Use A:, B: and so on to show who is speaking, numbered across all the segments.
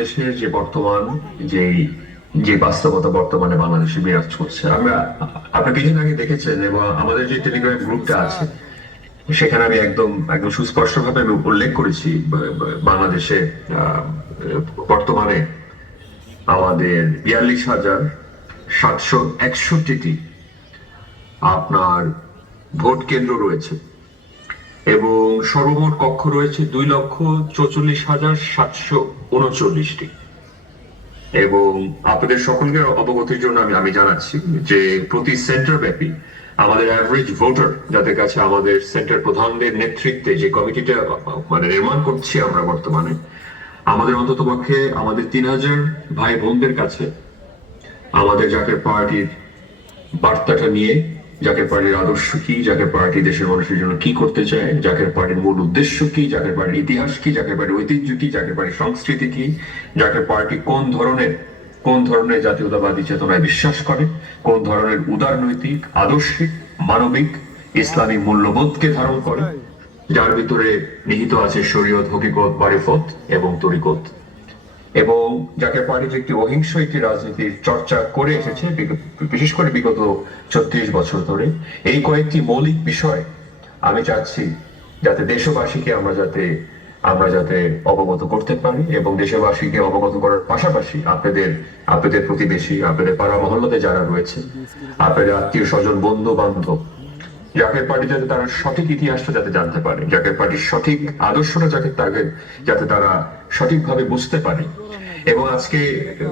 A: বাংলাদেশের যে বর্তমান যে যে বাস্তবতা বর্তমানে বাংলাদেশে বিরাজ করছে। আমরা আপনি কিছুদিন আগে দেখেছেন এবং আমাদের যে টেলিগ্রাম গ্রুপটা আছে, সেখানে আমি একদম একদম সুস্পষ্টভাবে আমি উল্লেখ করেছি বাংলাদেশে বর্তমানে আমাদের বিয়াল্লিশ হাজার সাতশো একষট্টিটি আপনার ভোট কেন্দ্র রয়েছে। এবং সর্বমোট কক্ষ রয়েছে দুই লক্ষ চৌচল্লিশ হাজার সাতশো উনচল্লিশটি। এবং আপনাদের সকলকে অবগতির জন্য আমি আমি জানাচ্ছি যে প্রতি সেন্টার ব্যাপী আমাদের অ্যাভারেজ ভোটার যাদের কাছে আমাদের সেন্টার প্রধানদের নেতৃত্বে যে কমিটিটা মানে নির্মাণ করছি আমরা বর্তমানে, আমাদের অন্তত পক্ষে আমাদের তিন হাজার ভাই বোনদের কাছে আমাদের জাতীয় পার্টির বার্তাটা নিয়ে জাকের পার্টির আদর্শ কি জাকের পার্টি দেশের মানুষের জন্য কি করতে চায় জাকের পার্টির মূল উদ্দেশ্য কি জাকের পার্টির ইতিহাস কি জাকের পার্টির ঐতিহ্য কি জাকের পার্টির সংস্কৃতি কি জাকের পার্টি কোন ধরনের কোন ধরনের জাতীয়তাবাদী চেতনায় বিশ্বাস করে, কোন ধরনের উদারনৈতিক আদর্শিক, মানবিক, ইসলামী মূল্যবোধকে ধারণ করে, যার ভিতরে নিহিত আছে শরীয়ত, হকিকত, মারিফত এবং তরিকত। এবং যাকে পার্টি যে একটি অহিংস একটি রাজনীতির চর্চা করে এসেছে বিশেষ করে বিগত ছত্রিশ বছর ধরে। এই কয়েকটি মৌলিক বিষয় আমি চাচ্ছি যাতে দেশবাসীকে আমরা যাতে আমরা যাতে অবগত করতে পারি এবং দেশবাসীকে অবগত করার পাশাপাশি আপনাদের আপনাদের প্রতিবেশী, আপনাদের পাড়া মহল্লাতে যারা রয়েছে, আপনাদের আত্মীয় স্বজন বন্ধু বান্ধব জাকের পার্টি যাতে তারা সঠিক ইতিহাসটা যাতে জানতে পারে জাকের পার্টির সঠিক আদর্শটা যাকে তাকে যাতে তারা সঠিকভাবে বুঝতে পারি। এবং আজকে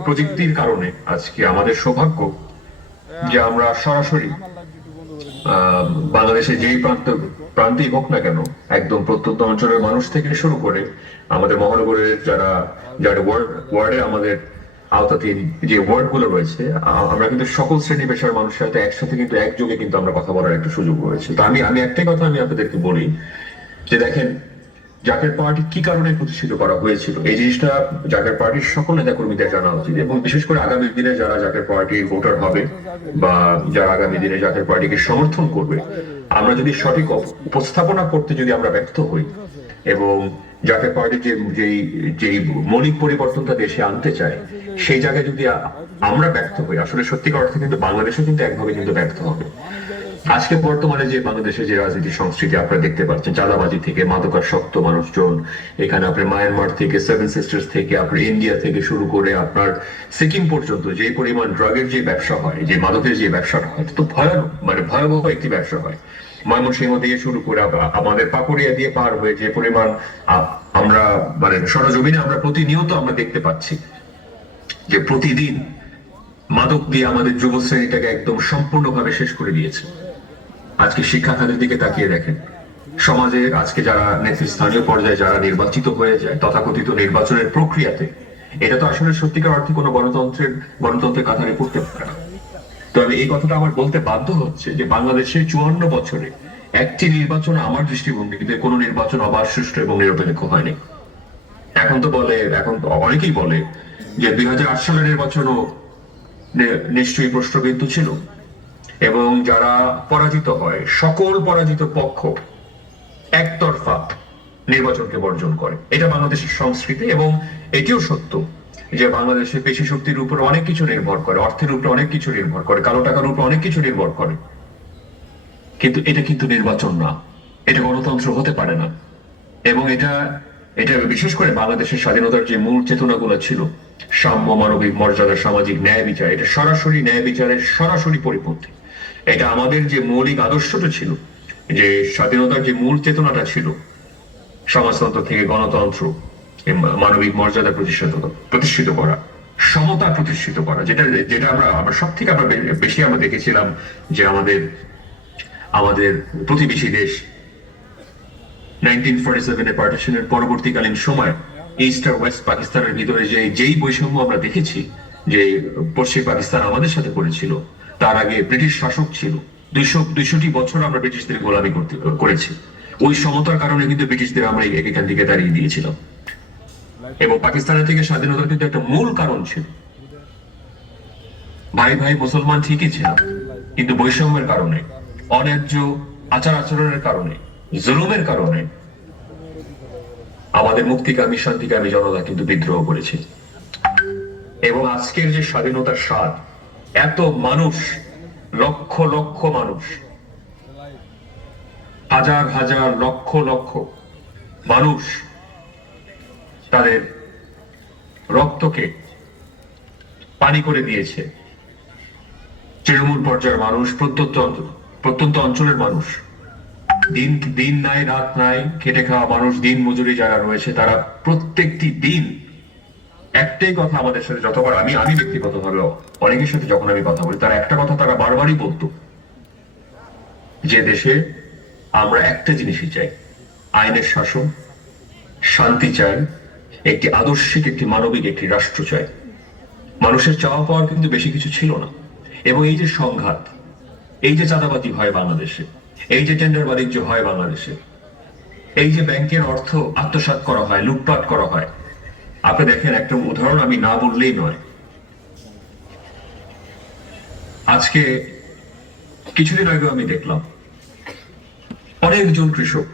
A: প্রযুক্তির কারণে আজকে আমাদের সৌভাগ্য যে আমরা সরাসরি বাংলাদেশে যেই প্রান্ত, প্রান্তেই হোক না কেন, একদম প্রত্যন্ত অঞ্চলের মানুষ থেকে শুরু করে আমাদের মহানগরের যারা যারা ওয়ার্ড, ওয়ার্ডে আমাদের আওতাধীন যে ওয়ার্ডগুলো রয়েছে আমরা কিন্তু সকল শ্রেণি পেশার মানুষের সাথে একসাথে কিন্তু একযোগে কিন্তু আমরা কথা বলার একটা সুযোগ রয়েছে। তো আমি আমি একটাই কথা আমি আপনাদেরকে বলি, যে দেখেন জাকের পার্টি কি কারণে প্রতিষ্ঠিত করা হয়েছিল? এই জিনিসটা জাকের পার্টির সকল নেতা কর্মীদের জানা উচিত এবং বিশেষ করে আগামী দিনে যারা জাকের পার্টির ভোটার হবে বা যারা আগামী দিনে জাকের পার্টিকে সমর্থন করবে, আমরা যদি সঠিক উপ- উপস্থাপনা করতে যদি আমরা ব্যর্থ হই এবং জাকের পার্টি যে, যেই যেই মৌলিক পরিবর্তনটা দেশে আনতে চায়, সেই জায়গায় যদি আমরা ব্যর্থ হই, আসলে সত্যিকার অর্থে কিন্তু বাংলাদেশও কিন্তু একভাবে কিন্তু ব্যর্থ হবে। আজকে বর্তমানে যে বাংলাদেশে যে রাজনীতি সংস্কৃতি আপনারা দেখতে পাচ্ছেন, চাঁদাবাজি থেকে মাদকাসক্ত মানুষজন, এখানে আপনার মায়ানমার থেকে সেভেন সিস্টার্স থেকে আপনার ইন্ডিয়া থেকে শুরু করে আপনার সিকিম পর্যন্ত যে পরিমাণ ড্রাগের যে ব্যবসা হয়, যে মাদকের যে ব্যবসাটা হয়, তো ভয়ানক মানে ভয়াবহ একটি ব্যবসা হয়। ময়মনসিংহ দিয়ে শুরু করে আমাদের পাকুড়িয়া দিয়ে পার হয়ে যে পরিমাণ আমরা মানে সরজমিনে আমরা প্রতিনিয়ত আমরা দেখতে পাচ্ছি যে প্রতিদিন মাদক দিয়ে আমাদের যুব শ্রেণীটাকে একদম সম্পূর্ণভাবে শেষ করে দিয়েছে। আজকে শিক্ষা খাতের দিকে তাকিয়ে দেখেন। সমাজে আজকে যারা নেতৃস্থানীয় পর্যায়ে যারা নির্বাচিত হয়ে যায়, তথাকথিত নির্বাচনের প্রক্রিয়াতে, এটা তো আসলে সত্যিকার অর্থে কোনো গণতন্ত্রের গণতন্ত্রের কাতারে পড়তে পারে না। তবে এই কথাটা আমার বলতে বাধ্য হচ্ছে যে বাংলাদেশে চুয়ান্ন বছরে একটি নির্বাচন আমার দৃষ্টিভঙ্গিতে কোনো নির্বাচন অবাধ, সুষ্ঠু এবং নিরপেক্ষ হয়নি। এখন তো বলে, এখন অনেকেই বলে যে দুই হাজার আট সালের নির্বাচনও নিশ্চয়ই প্রশ্নবিদ্ধ ছিল। এবং যারা পরাজিত হয়, সকল পরাজিত পক্ষ একতরফা নির্বাচনকে বর্জন করে। এটা বাংলাদেশের সংস্কৃতি এবং এটিও সত্য যে বাংলাদেশে পেশি শক্তির উপর অনেক কিছু নির্ভর করে, অর্থের উপরে অনেক কিছু নির্ভর করে, কালো টাকার উপর অনেক কিছু নির্ভর করে। কিন্তু এটা কিন্তু নির্বাচন না, এটা গণতন্ত্র হতে পারে না। এবং এটা এটা বিশেষ করে বাংলাদেশের স্বাধীনতার যে মূল চেতনাগুলো ছিল, সাম্য, মানবিক মর্যাদা, সামাজিক ন্যায় বিচার, এটা সরাসরি ন্যায় বিচারের সরাসরি পরিপন্থী। এটা আমাদের যে মৌলিক আদর্শটা ছিল, যে স্বাধীনতার যে মূল চেতনাটা ছিল, সমাজতন্ত্র থেকে গণতন্ত্র মানবিক মর্যাদা প্রতিষ্ঠিত প্রতিষ্ঠিত করা, সমতা প্রতিষ্ঠিত করা, যেটা যেটা আমরা আমরা সব থেকে আমরা বেশি আমরা দেখেছিলাম যে আমাদের আমাদের প্রতিবেশী দেশ নাইনটিন ফোর্টি সেভেনের পার্টিশনের পরবর্তীকালীন সময় ইস্ট আর ওয়েস্ট পাকিস্তানের ভিতরে যে, যেই বৈষম্য আমরা দেখেছি, যে পশ্চিম পাকিস্তান আমাদের সাথে করেছিল তার আগে ব্রিটিশ শাসক ছিল। দুইশো দুইশোটি বছর আমরা ব্রিটিশদের গোলামি করতে করেছি। ওই সমতার কারণে কিন্তু ব্রিটিশদের আমরা এখান থেকে দাঁড়িয়ে দিয়েছিলাম। এবং পাকিস্তানের থেকে স্বাধীনতার কিন্তু একটা মূল কারণ ছিল। ভাই ভাই মুসলমান ঠিকই ছিল কিন্তু বৈষম্যের কারণে, অন্যায্য আচার আচরণের কারণে, জুলুমের কারণে আমাদের মুক্তিকামী, শান্তিকামী জনতা কিন্তু বিদ্রোহ করেছে। এবং আজকের যে স্বাধীনতার স্বাদ এত মানুষ, লক্ষ লক্ষ মানুষ, হাজার হাজার, লক্ষ লক্ষ মানুষ তাদের রক্তকে পানি করে দিয়েছে। তৃণমূল পর্যায়ের মানুষ, প্রত্যন্ত প্রত্যন্ত অঞ্চলের মানুষ, দিন দিন নাই, রাত নাই, খেটে খাওয়া মানুষ, দিন মজুরি যারা রয়েছে, তারা প্রত্যেকটি দিন একটাই কথা আমাদের সাথে যতবার আমি আমি ব্যক্তিগতভাবে অনেকের সাথে যখন আমি কথা বলি, তারা একটা কথা তারা বারবারই বলতো, যে দেশে আমরা একটা জিনিসই চাই, আইনের শাসন, শান্তি চাই, একটি আদর্শিক, একটি মানবিক, একটি রাষ্ট্র চাই। মানুষের চাওয়া পাওয়ার কিন্তু বেশি কিছু ছিল না। এবং এই যে সংঘাত, এই যে চাঁদাবাজি হয় বাংলাদেশে, এই যে টেন্ডার বাণিজ্য হয় বাংলাদেশে, এই যে ব্যাংকের অর্থ আত্মসাৎ করা হয়, লুটপাট করা হয়। আপনি দেখেন, একটা উদাহরণ আমি না বললেই নয়। আজকে কিছুদিন আগে আমি দেখলাম, অনেকজন কৃষক,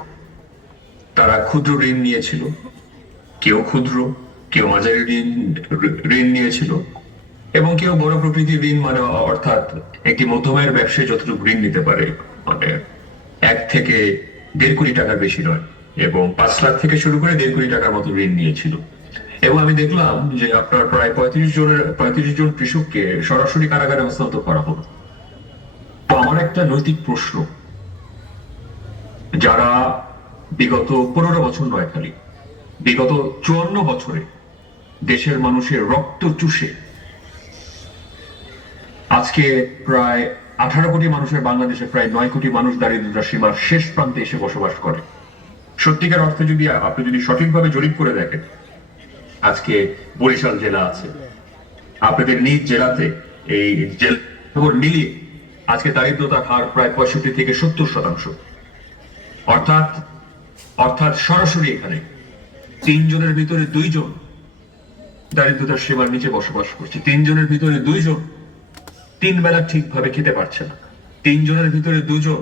A: তারা ক্ষুদ্র ঋণ নিয়েছিল, কেউ ক্ষুদ্র, কেউ মাঝারি ঋণ ঋণ নিয়েছিল, এবং কেউ বড় প্রকৃতির ঋণ মানে অর্থাৎ একটি মধ্যমের ব্যবসায় যতটুকু ঋণ নিতে পারে মানে এক থেকে দেড় কোটি টাকার বেশি নয়, এবং পাঁচ লাখ থেকে শুরু করে দেড় কোটি টাকার মতো ঋণ নিয়েছিল। এবং আমি দেখলাম যে আপনার প্রায় পঁয়ত্রিশ জনের, পঁয়ত্রিশ জন কৃষককে সরাসরি কারাগারে হস্তান্তর করা হলো। তো আমার একটা নৈতিক প্রশ্ন। যারা বিগত পনেরো বছর নয় খালি, বিগত চুয়ান্ন বছরে দেশের মানুষের রক্ত চুষে আজকে প্রায় আঠারো কোটি মানুষের বাংলাদেশে প্রায় নয় কোটি মানুষ দারিদ্রতা সীমার শেষ প্রান্তে এসে বসবাস করে। সত্যিকার অর্থে যদি আপনি যদি সঠিকভাবে জরিপ করে দেখেন আজকে বরিশাল জেলা আছে। আপনাদের নিজ জেলাতে এই জেলা মিলিয়ে আজকে দারিদ্রতার হার প্রায় পঁয়ষট্টি থেকে সত্তর শতাংশ। অর্থাৎ অর্থাৎ সরাসরি এখানে তিনজনের ভিতরে দুইজন দারিদ্রতার সীমার নিচে বসবাস করছে। তিনজনের ভিতরে দুইজন তিন বেলা ঠিকভাবে খেতে পারছে না। তিনজনের ভিতরে দুজন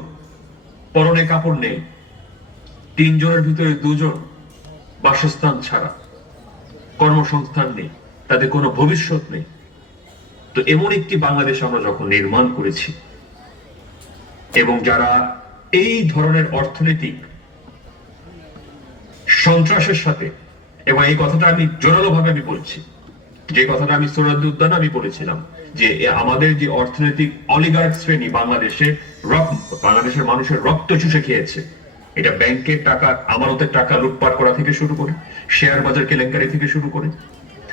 A: পরনে কাপড় নেই। তিনজনের ভিতরে দুজন বাসস্থান ছাড়া। কর্মসংস্থান নেই তাদের কোনো ভবিষ্যৎ নেই। তো এমন একটি বাংলাদেশ আমরা যখন নির্মাণ করেছি, এবং যারা এই ধরনের অর্থনৈতিক সন্ত্রাসের সাথে, এবং এই কথাটা আমি জোরালো ভাবে আমি বলছি, যে কথাটা আমি সোনাদ্দি উদ্যান আমি বলেছিলাম, যে আমাদের যে অর্থনৈতিক অলিগার্ড শ্রেণি বাংলাদেশে বাংলাদেশের মানুষের রক্ত চুষে খেয়েছে, এটা ব্যাংকের টাকা, আমানতের টাকা লুটপাট করা থেকে শুরু করে শেয়ার বাজার কেলেঙ্কারি থেকে শুরু করে।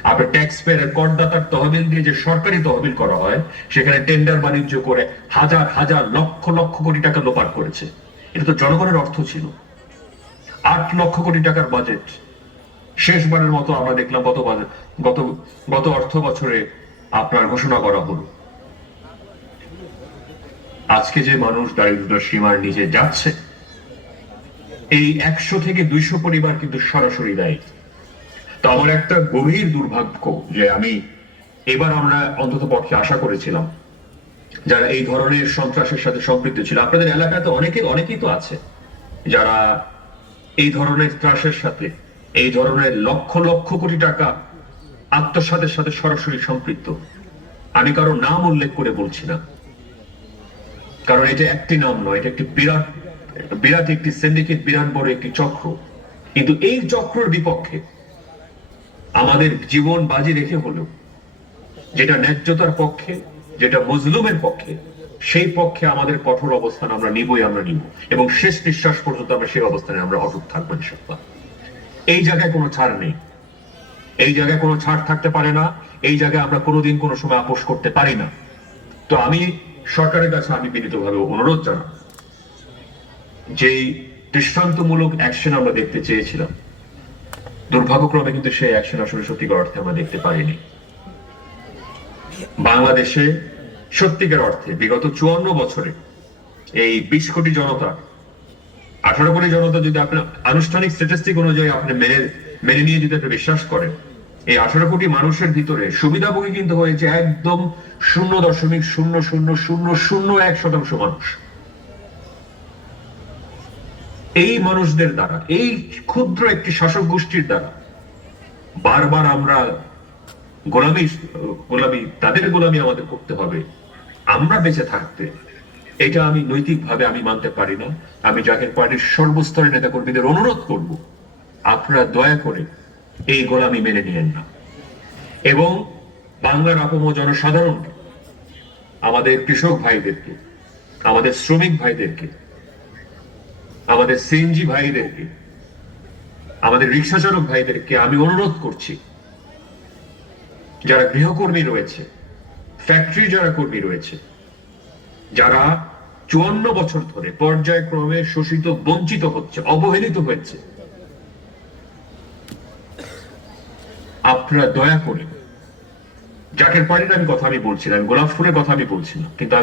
A: আপনার ট্যাক্স পেয়ারের করদাতার তহবিল দিয়ে যে সরকারি তহবিল করা হয়, সেখানে টেন্ডার বাণিজ্য করে হাজার হাজার, লক্ষ লক্ষ কোটি টাকা লোপাট করেছে। এটা তো জনগণের অর্থ ছিল। আট লক্ষ কোটি টাকার বাজেট শেষবারের মতো আমরা দেখলাম গত গত গত অর্থ বছরে আপনার ঘোষণা করা হলো। আজকে যে মানুষ দারিদ্র সীমার নিচে যাচ্ছে এই একশো থেকে দুইশো পরিবার কিন্তু সরাসরি দায়ী। তো আমার একটা গভীর দুর্ভাগ্য যে আমি এবার আমরা অন্তত পক্ষে আশা করেছিলাম যারা এই ধরনের সন্ত্রাসের সাথে সম্পৃক্ত ছিল। আপনাদের এলাকায় তো অনেকে, অনেকেই তো আছে যারা এই ধরনের ত্রাসের সাথে, এই ধরনের লক্ষ লক্ষ কোটি টাকা আত্মসাতের সাথে সরাসরি সম্পৃক্ত। আমি কারও নাম উল্লেখ করে বলছি না। কারণ এটা একটি নাম নয়, এটা একটি বিরাট বিরাট একটি সিন্ডিকেট বিরাট বড় একটি চক্র। কিন্তু এই চক্রের বিপক্ষে আমাদের জীবন বাজি রেখে হলেও যেটা ন্যায্যতার পক্ষে, যেটা মজলুমের পক্ষে, সেই পক্ষে আমাদের কঠোর অবস্থান আমরা নিবই, আমরা নিব। এবং শেষ নিঃশ্বাস পর্যন্ত আমরা সেই অবস্থানে আমরা অটুট থাকব, ইনশাআল্লাহ। এই জায়গায় কোনো ছাড় নেই। এই জায়গায় কোনো ছাড় থাকতে পারে না। এই জায়গায় আমরা কোনোদিন কোনো সময় আপোষ করতে পারি না। তো আমি সরকারের কাছে আমি বিনীতভাবে অনুরোধ জানাব। যেই দৃষ্টান্তমূলক অ্যাকশন আমরা দেখতে চেয়েছিলাম। দুর্ভাগ্যক্রমে কিন্তু সেই অ্যাকশন আসলে সত্যিকার অর্থে আমরা দেখতে পারিনি বাংলাদেশে সত্যিকার অর্থে বিগত চুয়ান্ন বছরে এই বিশ কোটি জনতা, আঠারো কোটি জনতা যদি আপনার আনুষ্ঠানিক স্ট্যাটিস্টিক অনুযায়ী আপনি মেনে মেনে নিয়ে যদি আপনি বিশ্বাস করেন, এই আঠারো কোটি মানুষের ভিতরে সুবিধাভোগী কিন্তু হয়েছে একদম শূন্য দশমিক শূন্য শূন্য শূন্য শূন্য এক শতাংশ মানুষ। এই মানুষদের দ্বারা, এই ক্ষুদ্র একটি শাসক গোষ্ঠীর দ্বারা বারবার আমরা গোলামি গোলামি, তাদের গোলামি আমাদের করতে হবে। আমরা বেঁচে থাকতে। এটা আমি নৈতিকভাবে আমি মানতে পারি না। আমি জাকের পার্টির সর্বস্তরের নেতা কর্মীদের অনুরোধ করব, আপনারা দয়া করে এই গোলামি মেনে নিয়েন না। এবং বাংলার আপম জনসাধারণকে, আমাদের কৃষক ভাইদেরকে, আমাদের শ্রমিক ভাইদেরকে আমাদের সিএনজি ভাইদেরকে, আমাদের রিক্সা চালক ভাইদেরকে আমি অনুরোধ করছি, যারা গৃহকর্মী রয়েছে, ফ্যাক্টরি যারা কর্মী রয়েছে, যারা চুয়ান্ন বছর ধরে পর্যায়ক্রমে শোষিত, বঞ্চিত হচ্ছে, অবহেলিত হচ্ছে, আপনারা দয়া করে জাকের পাড়ির আমি কথা আমি বলছিলাম, গোলাপ ফুলের কথা আমি বলছিলাম, কিন্তু আমি